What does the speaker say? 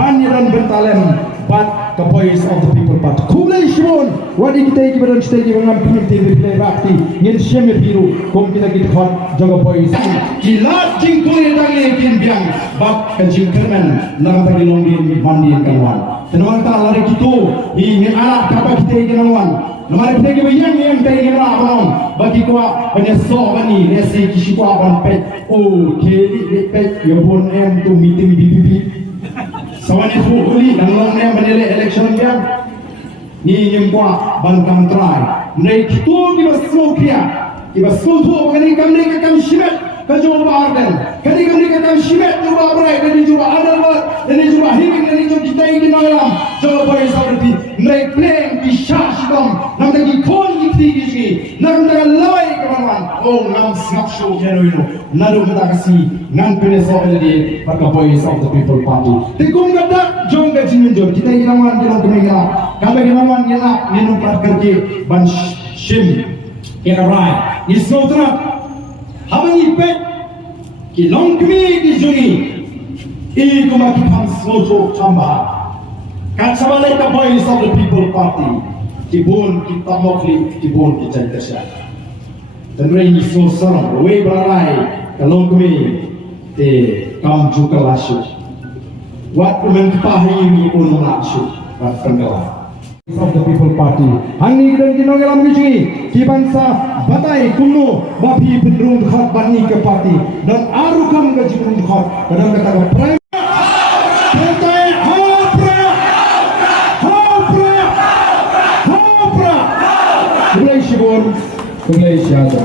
Banyaran Bentalem, but the voice of the people. But Kumlay Shimon, what did kita ikibaran stay dengan community replay bakti, yen sheme biru, kom kita hot jaga voice. Kilat jingkul dangi kin biang, bak kencing kerman, nang tadi longin mandiin kawan. Tenawan tak lari kita, ini anak kapa kita ikibaran. Lamari kita yang tayo ikibaran, bagi kuah penyesal bani, nasi kishikuah ban pet, oh keli pet, yopon tu meeting bibi. Sawan itu uli dan longnya menilai election dia ni nyembuah bangkang try mereka itu kita semua kita semua kini kami akan simet kejual barang kini akan simet juga berai dan juga ada dan juga hiring dan juga kita ingin alam jauh dari seperti mereka plan bisa sikam nak lagi kon gitu nak lawai kawan oh nam snapshot jenuino nado kita kasih ngan peneso jadi pada voice of the people party tikum kata jom ke sini jom kita ingin awan dalam kemingga kalau ingin awan kita minum kerja ban shim kena rai isnotra habang ipet kilong kemi dijungi ini kumaki pamsloto tambah kacabalai the voice of the people party kibun kita mokli kibun kita tersiap dan ini semua serang way berai kalau kami kam juga lasu wat menpahi ini pun lasu wat penggalan of the people party angni dan kinogelam biji ki bangsa batai kuno bapi pendrung khat bani ke parti dan arukam ke jimun khat kadang kata ke prime partai hapra mulai shibon mulai syada